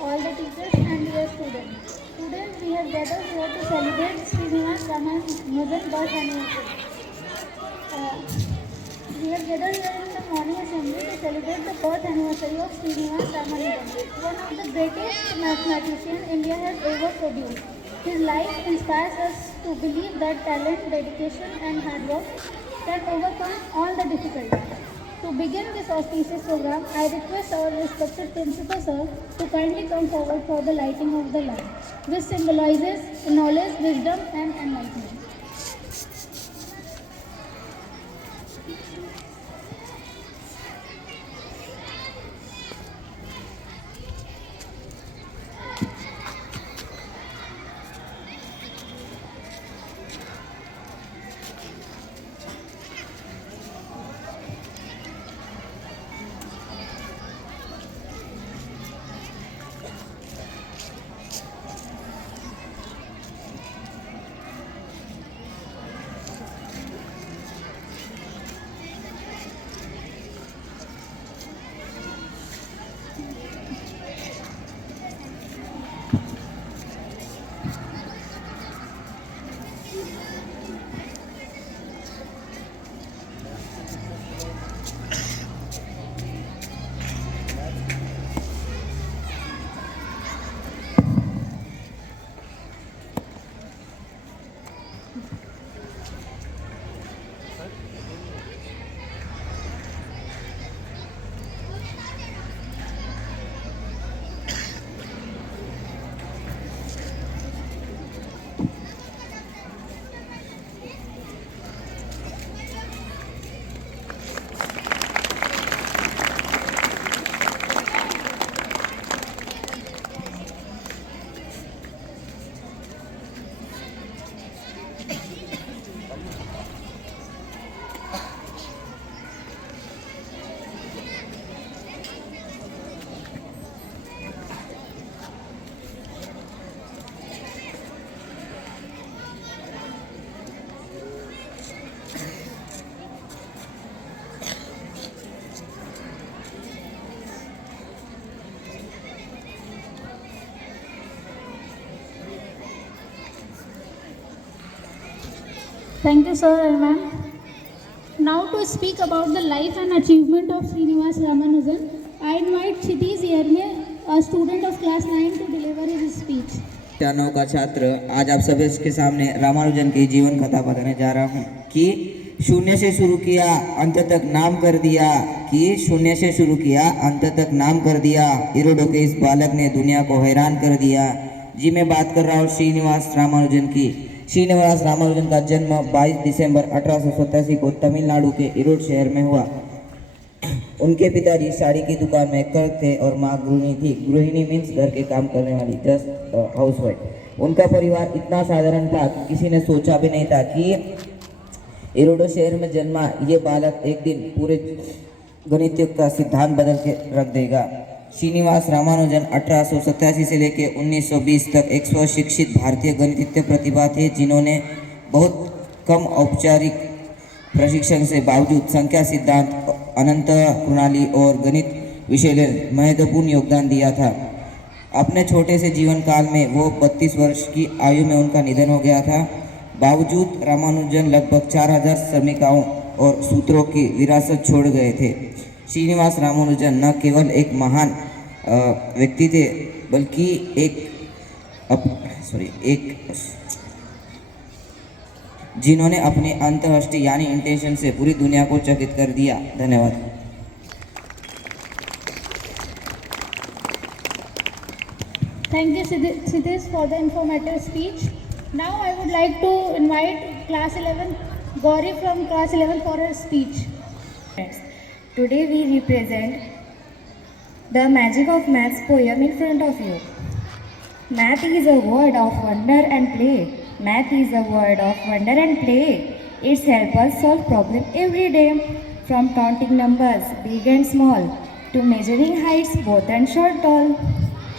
all the teachers and dear students. Today we have gathered here to celebrate Srinivas Ramanujan birth anniversary. Uh, we have gathered here in the morning assembly to celebrate the birth anniversary of Srinivas Ramanujan, one of the greatest mathematicians India has ever produced. His life inspires us to believe that talent, dedication and hard work can overcome all the difficulties. To begin this auspicious program, I request our respected Principal Sir to kindly come forward for the lighting of the lamp, which symbolizes knowledge, wisdom and enlightenment. Thank you, sir and ma'am. Now to speak about the life and achievement of Srinivas Ramanujan, I invite Kshitiz Yerme, a student of class 9, to deliver his speech. नौ का छात्र आज आप सभी के सामने रामानुजन की जीवन कथा बताने जा रहा हूँ कि शून्य से शुरू किया अंत तक नाम कर दिया, कि शून्य से शुरू किया अंत तक नाम कर दिया, इरोडो के इस बालक ने दुनिया को हैरान कर दिया। जी मैं बात कर रहा हूँ श्रीनिवास रामानुजन की। श्रीनिवास रामानुजन का जन्म 22 दिसंबर 1887 को तमिलनाडु के इरोड शहर में हुआ। उनके पिताजी साड़ी की दुकान में क्लर्क थे और माँ गृहिणी थी। गृहिणी मीन्स घर के काम करने वाली, जस्ट हाउसवाइफ। उनका परिवार इतना साधारण था कि किसी ने सोचा भी नहीं था कि इरोडो शहर में जन्मा ये बालक एक दिन पूरे गणित का सिद्धांत बदल के रख देगा। श्रीनिवास रामानुजन 1887 से लेकर 1920 तक एक स्वशिक्षित भारतीय गणितज्ञ प्रतिभा थे, जिन्होंने बहुत कम औपचारिक प्रशिक्षण से बावजूद संख्या सिद्धांत, अनंत प्रणाली और गणित विषय में महत्वपूर्ण योगदान दिया था। अपने छोटे से जीवन काल में वो 32 वर्ष की आयु में उनका निधन हो गया था। बावजूद रामानुजन लगभग 4000 समीकरणों और सूत्रों की विरासत छोड़ गए थे। श्रीनिवास रामानुजन न केवल एक महान व्यक्ति थे, बल्कि जिन्होंने अपने अंतर्दृष्टि यानी इंटेंशन से पूरी दुनिया को चकित कर दिया। धन्यवाद। Thank you, Kshitiz, for the informative speech. Now I would like to invite class 11, Gauri from class 11 for her speech. Today we represent the magic of maths poem in front of you. Math is a word of wonder and play. Math is a word of wonder and play. It's help us solve problems every day, from counting numbers, big and small, to measuring heights, both and short, tall.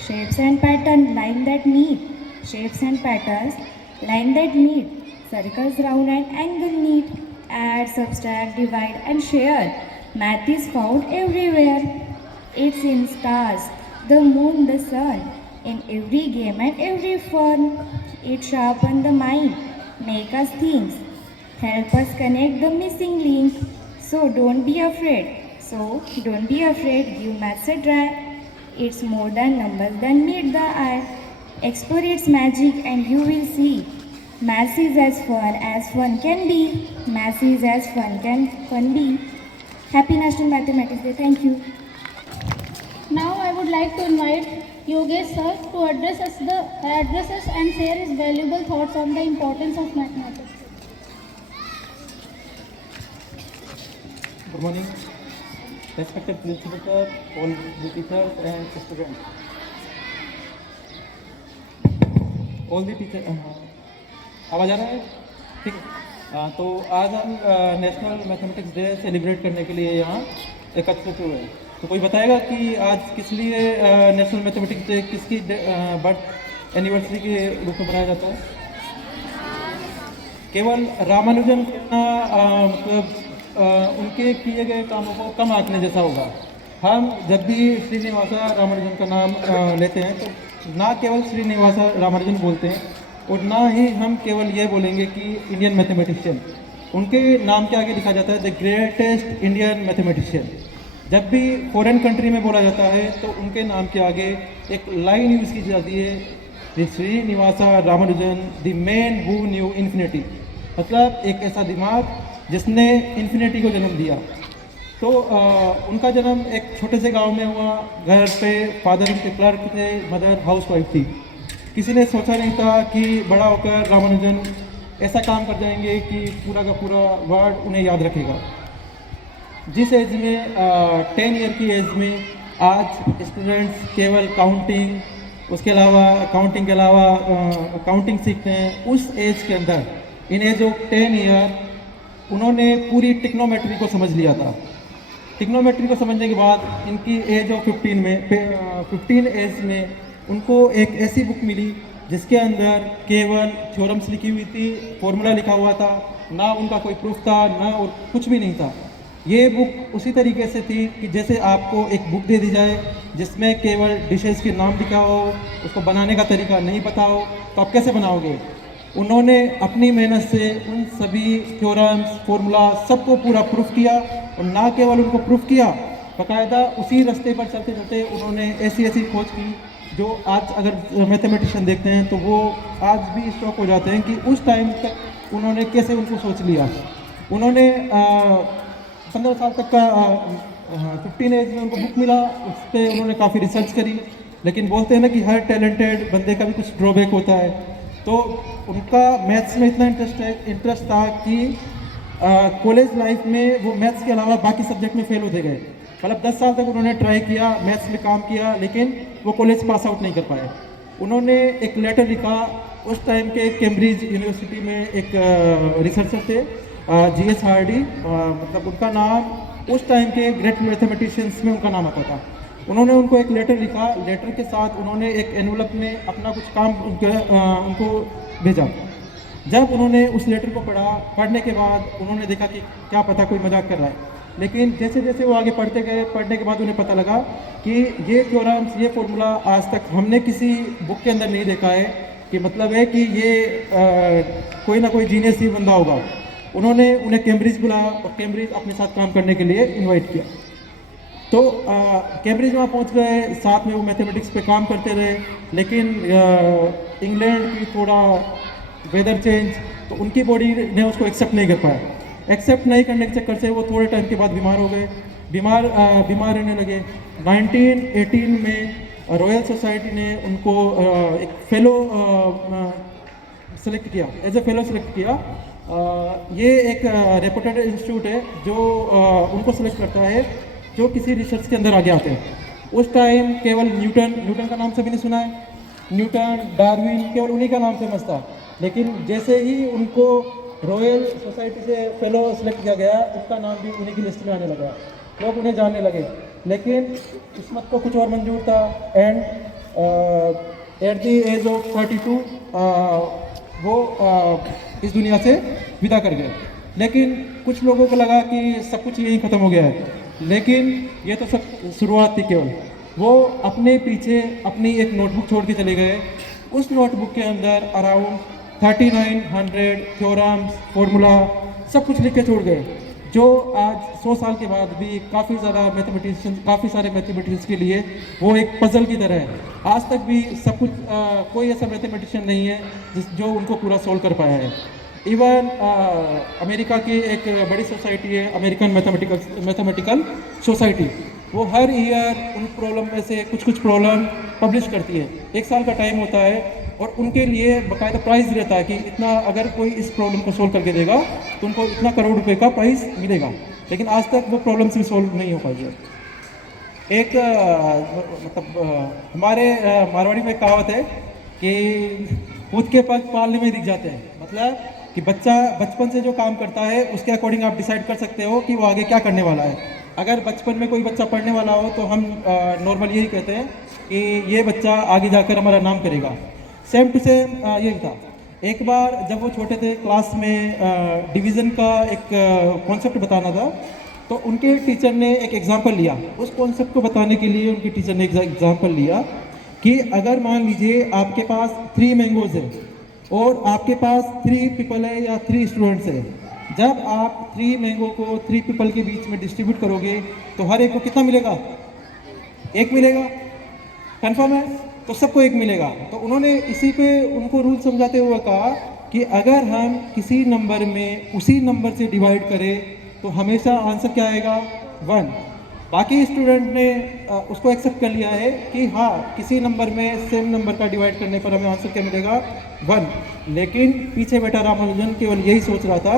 Shapes and pattern, line that meet. Shapes and patterns, line that meet. Circles round and angle neat. Add, subtract, divide and share. Math is found everywhere. It's in stars, the moon, the sun, in every game and every fun. It sharpens the mind, make us think, help us connect the missing link. So don't be afraid. Give maths a try. It's more than numbers than meet the eye. Explore its magic and you will see. Maths is as fun can be. Maths is as fun be. Happy National Mathematics Day. Thank you. Now I would like to invite Yogesh sir to address us and share his valuable thoughts on the importance of mathematics. Good morning, respected principal sir, all the teachers and students. All the teachers, आवाज़ आ रहा है? ठीक है। तो आज हम national mathematics day celebrate करने के लिए यहाँ एकत्रित हुए हैं। तो कोई बताएगा कि आज किस लिए नेशनल मैथमेटिक्स डे किसकी बर्थ एनिवर्सरी के रूप में मनाया जाता है? केवल रामानुजन मतलब उनके किए गए कामों को कम आंकने जैसा होगा। हम जब भी श्रीनिवासा रामानुजन का नाम लेते हैं तो ना केवल श्रीनिवासा रामानुजन बोलते हैं और ना ही हम केवल ये बोलेंगे कि इंडियन मैथमेटिशियन। उनके नाम के आगे लिखा जाता है द ग्रेटेस्ट इंडियन मैथमेटिशियन। जब भी फॉरेन कंट्री में बोला जाता है तो उनके नाम के आगे एक लाइन यूज़ की जाती है the Srinivasa Ramanujan the man who knew infinity, मतलब एक ऐसा दिमाग जिसने इन्फिनिटी को जन्म दिया। तो उनका जन्म एक छोटे से गांव में हुआ। घर पे फादर उनके क्लर्क थे, मदर हाउसवाइफ थी। किसी ने सोचा नहीं था कि बड़ा होकर रामानुजन ऐसा काम कर जाएंगे कि पूरा का पूरा वर्ल्ड उन्हें याद रखेगा। जिस एज में 10 ईयर की एज में आज स्टूडेंट्स केवल उसके अलावा काउंटिंग सीखते हैं, उस एज के अंदर इन एज ऑफ 10 ईयर उन्होंने पूरी टिक्नोमेट्री को समझ लिया था। टिक्नोमेट्री को समझने के बाद इनकी एज ऑफ 15 एज में उनको एक ऐसी बुक मिली जिसके अंदर केवल थ्योरम्स लिखी हुई थी, फॉर्मूला लिखा हुआ था, ना उनका कोई प्रूफ था, ना और कुछ भी नहीं था। ये बुक उसी तरीके से थी कि जैसे आपको एक बुक दे दी जाए जिसमें केवल डिशेस के नाम लिखा हो, उसको बनाने का तरीका नहीं पता हो, तो आप कैसे बनाओगे? उन्होंने अपनी मेहनत से उन सभी थ्योरम्स, फॉर्मूला सबको पूरा प्रूफ किया और ना केवल उनको प्रूफ किया, बाकायदा उसी रास्ते पर चलते चलते उन्होंने ऐसी खोज की जो आज अगर मैथमेटिशियन देखते हैं तो वो आज भी स्टॉक हो जाते हैं कि उस टाइम तक उन्होंने कैसे उनको सोच लिया। उन्होंने 15 साल तक का 15 एज में उनको बुक मिला, उस पर उन्होंने काफ़ी रिसर्च करी, लेकिन बोलते हैं ना कि हर टैलेंटेड बंदे का भी कुछ ड्रॉबैक होता है। तो उनका मैथ्स में इतना इंटरेस्ट था कि कॉलेज लाइफ में वो मैथ्स के अलावा बाकी सब्जेक्ट में फेल होते गए। मतलब 10 साल तक उन्होंने ट्राई किया, मैथ्स में काम किया, लेकिन वो कॉलेज पास आउट नहीं कर पाए। उन्होंने एक लेटर लिखा, उस टाइम के कैम्ब्रिज यूनिवर्सिटी में एक रिसर्चर थे GS हार्डी, मतलब उनका नाम उस टाइम के ग्रेट मैथमेटिशियंस में उनका नाम आता था। उन्होंने उनको एक लेटर लिखा, लेटर के साथ उन्होंने एक एनवलप में अपना कुछ काम उनको भेजा। जब उन्होंने उस लेटर को पढ़ने के बाद उन्होंने देखा कि क्या पता कोई मजाक कर रहा है, लेकिन जैसे जैसे वो आगे पढ़ते गए, पढ़ने के बाद उन्हें पता लगा कि ये थ्योरम्स, ये फॉर्मूला आज तक हमने किसी बुक के अंदर नहीं देखा है, कि मतलब है कि ये कोई ना कोई जीनियस ही बंदा होगा। उन्होंने उन्हें कैम्ब्रिज बुलाया और कैम्ब्रिज अपने साथ काम करने के लिए इनवाइट किया। तो कैम्ब्रिज वहाँ पहुँच गए, साथ में वो मैथमेटिक्स पे काम करते रहे, लेकिन इंग्लैंड की थोड़ा वेदर चेंज, तो उनकी बॉडी ने उसको एक्सेप्ट नहीं कर पाया। एक्सेप्ट नहीं करने के चक्कर से वो थोड़े टाइम के बाद बीमार हो गए, बीमार रहने लगे। 1918 में रॉयल सोसाइटी ने उनको एक फेलो सेलेक्ट किया, एज ए फेलो सेलेक्ट किया। ये एक रेपुटेड इंस्टीट्यूट है जो उनको सेलेक्ट करता है जो किसी रिसर्च के अंदर आगे आते हैं। उस टाइम केवल न्यूटन का नाम सभी ने सुना है, न्यूटन, डार्विन, केवल उन्हीं का नाम फेमस था। लेकिन जैसे ही उनको रॉयल सोसाइटी से फेलो सेलेक्ट किया गया, उसका नाम भी उन्हीं की लिस्ट में आने लगा, लोग उन्हें जानने लगे। लेकिन किस्मत को कुछ और मंजूर था, and at the age of 42 वो इस दुनिया से विदा कर गए। लेकिन कुछ लोगों को लगा कि सब कुछ यहीं ख़त्म हो गया है, लेकिन ये तो सब शुरुआत थी केवल। वो अपने पीछे अपनी एक नोटबुक छोड़ के चले गए। उस नोटबुक के अंदर अराउंड 3900 थ्योरम्स, फॉर्मूला सब कुछ लिख के छोड़ गए, जो आज 100 साल के बाद भी काफ़ी सारे मैथमेटिशियंस के लिए वो एक पजल की तरह है। आज तक भी सब कुछ कोई ऐसा मैथमेटिशियन नहीं है जो उनको पूरा सोल्व कर पाया है। इवन अमेरिका की एक बड़ी सोसाइटी है, अमेरिकन मैथमेटिकल सोसाइटी, वो हर ईयर उन प्रॉब्लम में से कुछ प्रॉब्लम पब्लिश करती है। 1 साल का टाइम होता है और उनके लिए बाकायदा प्राइज़ रहता है कि इतना, अगर कोई इस प्रॉब्लम को सोल्व करके देगा तो उनको इतना करोड़ रुपए का प्राइज़ मिलेगा। लेकिन आज तक वो प्रॉब्लम भी सोल्व नहीं हो पाई है। एक हमारे मारवाड़ी में कहावत है कि खुद के पग पालने में दिख जाते हैं। मतलब कि बच्चा बचपन से जो काम करता है उसके अकॉर्डिंग आप डिसाइड कर सकते हो कि वो आगे क्या करने वाला है। अगर बचपन में कोई बच्चा पढ़ने वाला हो तो हम नॉर्मल यही कहते हैं कि ये बच्चा आगे जाकर हमारा नाम करेगा। सेम टू सेम यही था। एक बार जब वो छोटे थे, क्लास में डिवीज़न का एक कॉन्सेप्ट बताना था, तो उनके टीचर ने एक एग्जांपल लिया। उस कॉन्सेप्ट को बताने के लिए उनके टीचर ने एक एग्जांपल लिया कि अगर मान लीजिए आपके पास 3 मैंगोज़ है और आपके पास 3 पीपल है या 3 स्टूडेंट्स है। जब आप 3 मैंगो को 3 पीपल के बीच में डिस्ट्रीब्यूट करोगे तो हर एक को कितना मिलेगा? 1 मिलेगा। कन्फर्म है? तो सबको 1 मिलेगा। तो उन्होंने इसी पे उनको रूल समझाते हुए कहा कि अगर हम किसी नंबर में उसी नंबर से डिवाइड करें तो हमेशा आंसर क्या आएगा? 1। बाकी स्टूडेंट ने उसको एक्सेप्ट कर लिया है कि हाँ, किसी नंबर में सेम नंबर का डिवाइड करने पर हमें आंसर क्या मिलेगा? 1। लेकिन पीछे बैठा रामानुजन केवल यही सोच रहा था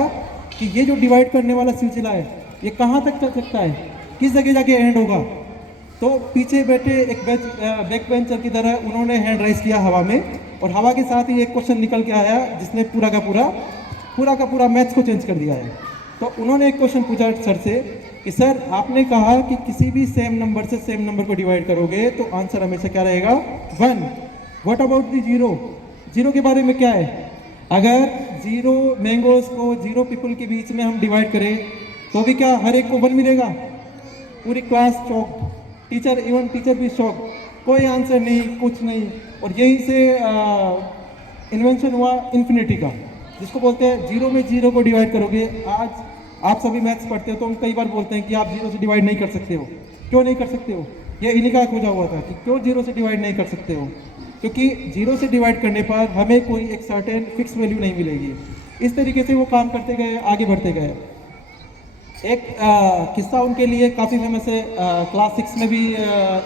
कि ये जो डिवाइड करने वाला सिलसिला है ये कहाँ तक चल सकता है, किस जगह जाके एंड होगा। तो पीछे बैठे एक बैक बेंचर की तरह उन्होंने हैंड राइज किया हवा में, और हवा के साथ ही एक क्वेश्चन निकल के आया जिसने पूरा का पूरा मैथ्स को चेंज कर दिया है। तो उन्होंने एक क्वेश्चन पूछा सर से कि सर, आपने कहा कि किसी भी सेम नंबर से सेम नंबर को डिवाइड करोगे तो आंसर हमेशा क्या रहेगा? 1। What about the zero? Zero के बारे में क्या है? अगर 0 मैंगोज को 0 पीपल के बीच में हम डिवाइड करें तो भी क्या हर एक को 1 मिलेगा? पूरी क्लास चौक, टीचर भी शॉक, कोई आंसर नहीं, कुछ नहीं। और यहीं से इन्वेंशन हुआ इन्फिनिटी का, जिसको बोलते हैं 0 में 0 को डिवाइड करोगे। आज आप सभी मैथ्स पढ़ते हो तो हम कई बार बोलते हैं कि आप 0 से डिवाइड नहीं कर सकते हो। क्यों नहीं कर सकते हो? ये इन्हीं का खोजा हुआ था कि क्यों 0 से डिवाइड नहीं कर सकते हो, क्योंकि 0 से डिवाइड करने पर हमें कोई एक सर्टेन फिक्स वैल्यू नहीं मिलेगी। इस तरीके से वो काम करते गए, आगे बढ़ते गए। एक किस्सा उनके लिए काफ़ी फेमस है। क्लास 6 में भी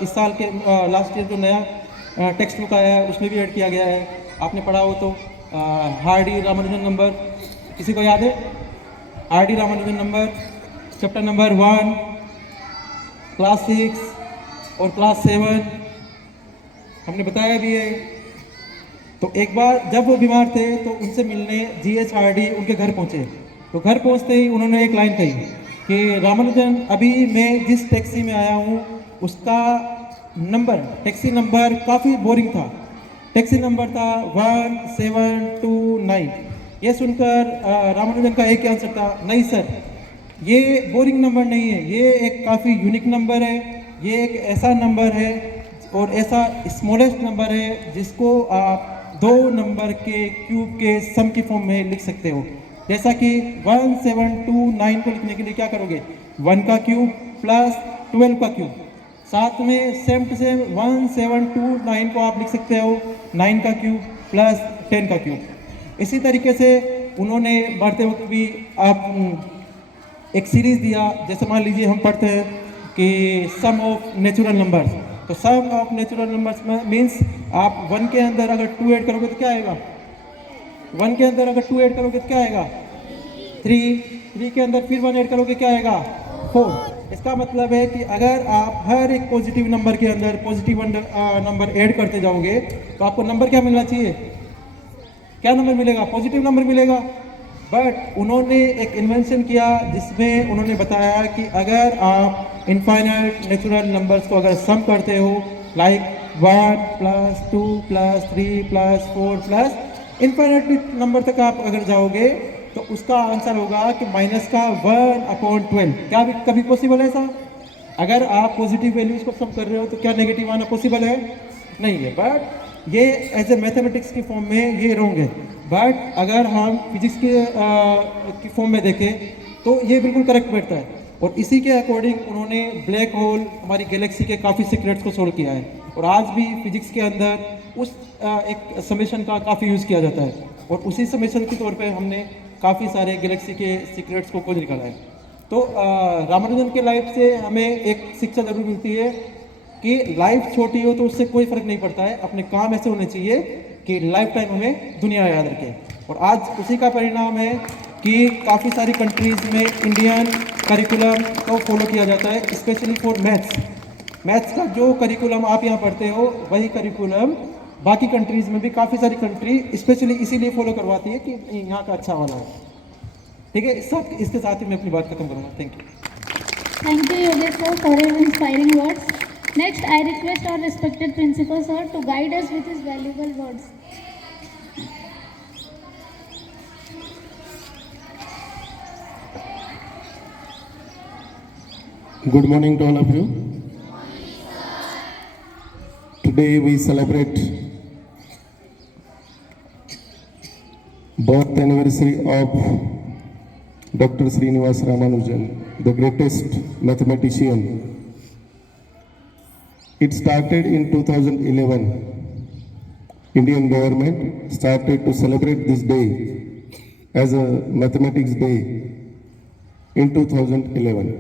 इस साल के लास्ट ईयर जो नया टेक्स्ट बुक आया है उसमें भी ऐड किया गया है। आपने पढ़ा हो तो हार्डी रामानुजन नंबर, किसी को याद है? Hardy Ramanujan number, chapter number 1, class 6 और क्लास 7 हमने बताया भी है। तो एक बार जब वो बीमार थे तो उनसे मिलने GH हार्डी उनके घर पहुँचे। तो घर पहुँचते ही उन्होंने एक लाइन कही कि रामानुजन, अभी मैं जिस टैक्सी में आया हूँ उसका नंबर, टैक्सी नंबर काफ़ी बोरिंग था। टैक्सी नंबर था 1729। ये सुनकर रामानुजन का एक ही आंसर था, नहीं सर, ये बोरिंग नंबर नहीं है, ये एक काफ़ी यूनिक नंबर है। ये एक ऐसा नंबर है और ऐसा स्मॉलेस्ट नंबर है जिसको आप 2 नंबर के क्यूब के सम की फॉर्म में लिख सकते हो। जैसा कि 1729 को लिखने के लिए क्या करोगे? 1 का क्यूब प्लस 12 का क्यूब। साथ में सेम टू सेम 1729 को आप लिख सकते हो 9 का क्यूब प्लस 10 का क्यूब। इसी तरीके से उन्होंने बढ़ते वक्त भी आप एक सीरीज़ दिया। जैसे मान लीजिए हम पढ़ते हैं कि सम ऑफ नेचुरल नंबर्स, तो सम ऑफ नेचुरल नंबर्स में मीन्स आप 1 के अंदर अगर 2 ऐड करोगे तो क्या आएगा? 1 के अंदर अगर 2 ऐड करोगे तो क्या आएगा? 3 के अंदर फिर 1 ऐड करोगे क्या आएगा? 4। इसका मतलब है कि अगर आप हर एक पॉजिटिव नंबर के अंदर पॉजिटिव नंबर ऐड करते जाओगे तो आपको नंबर क्या मिलना चाहिए? क्या नंबर मिलेगा? पॉजिटिव नंबर मिलेगा। बट उन्होंने एक इन्वेंशन किया जिसमें उन्होंने बताया कि अगर आप इनफाइनाइट नेचुरल नंबर्स को अगर सम करते हो, like 1 plus 2 plus 3 plus 4 plus infinite number तक आप अगर जाओगे तो उसका आंसर होगा कि माइनस का 1/12। क्या कभी पॉसिबल है ऐसा? अगर आप पॉजिटिव वैल्यूज को सम कर रहे हो तो क्या नेगेटिव आना पॉसिबल है? नहीं है। बट ये एज ए मैथमेटिक्स की फॉर्म में ये रॉन्ग है। बट अगर हम फिजिक्स की फॉर्म में देखें तो ये बिल्कुल करेक्ट बैठता है। और इसी के अकॉर्डिंग उन्होंने ब्लैक होल, हमारी गैलेक्सी के काफ़ी सीक्रेट्स को सोल्व किया है। और आज भी फिजिक्स के अंदर उस एक समेशन का काफ़ी यूज़ किया जाता है। और उसी समेशन के तौर पे हमने काफ़ी सारे गैलेक्सी के सीक्रेट्स को खोज निकाला है। तो रामानुजन के लाइफ से हमें एक शिक्षा जरूर मिलती है कि लाइफ छोटी हो तो उससे कोई फ़र्क नहीं पड़ता है, अपने काम ऐसे होने चाहिए कि लाइफ टाइम हमें दुनिया याद रखे। और आज उसी का परिणाम है कि काफ़ी सारी कंट्रीज़ में इंडियन करिकुलम को फॉलो किया जाता है, स्पेशली फॉर मैथ्स का जो करिकुलम आप यहाँ पढ़ते हो वही करिकुलम बाकी कंट्रीज़ में भी काफ़ी सारी कंट्री स्पेशली इसीलिए फॉलो करवाती है कि यहाँ का अच्छा वाला है। ठीक है, इसके साथ ही मैं अपनी बात खत्म करूँगा। Thank you. Thank you, Yogesh sir, for your inspiring words. Next, I request our respected principal sir to guide us with his valuable words. Good morning to all of you. Today we celebrate birth anniversary of Dr. Srinivas Ramanujan, the greatest mathematician. It started in 2011. Indian government started to celebrate this day as a mathematics day in 2011.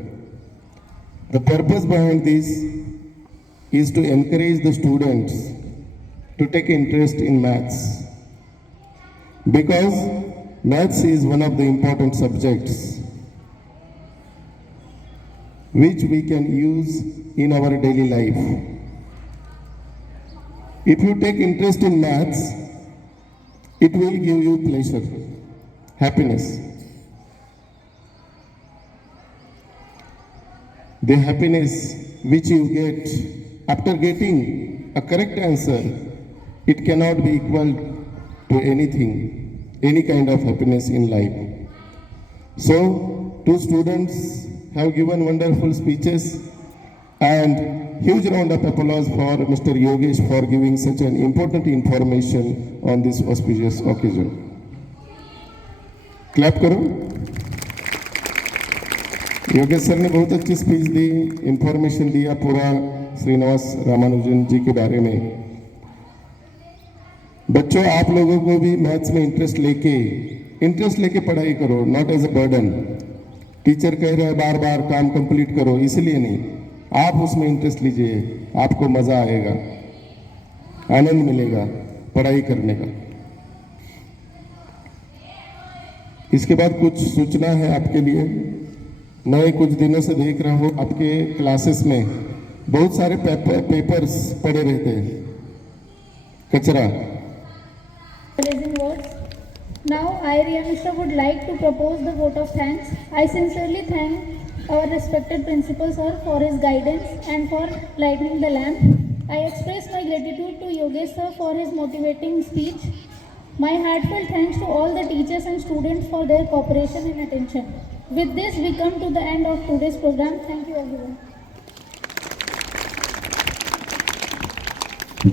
The purpose behind this is to encourage the students to take interest in maths, because maths is one of the important subjects which we can use in our daily life. If you take interest in maths, it will give you pleasure, happiness. The happiness which you get after getting a correct answer, it cannot be equal to anything, any kind of happiness in life. So, two students have given wonderful speeches, and huge round of applause for Mr. Yogesh for giving such an important information on this auspicious occasion. Clap करो। Yogesh sir ने बहुत अच्छी speech दी, information दिया पूरा श्रीनिवास रामानुजन जी के बारे में। बच्चों, आप लोगों को भी मैथ्स में इंटरेस्ट लेके पढ़ाई करो, not as a burden. Teacher कह रहे हैं बार बार काम कंप्लीट करो, इसलिए नहीं, आप उसमें इंटरेस्ट लीजिए, आपको मजा आएगा, आनंद मिलेगा पढ़ाई करने का। इसके बाद कुछ सूचना है आपके लिए। मैं कुछ दिनों से देख रहा हूँ आपके क्लासेस में बहुत सारे पेपर्स पड़े रहते हैं, कचरा। Amazing words. Now, I, Riya Mishra, would like to propose the vote of thanks. I sincerely thank our respected principal sir for his guidance and for lighting the lamp. I express my gratitude to Yogesh sir for his motivating speech. My heartfelt thanks to all the teachers and students for their cooperation and attention. With this, we come to the end of today's program. Thank you, everyone.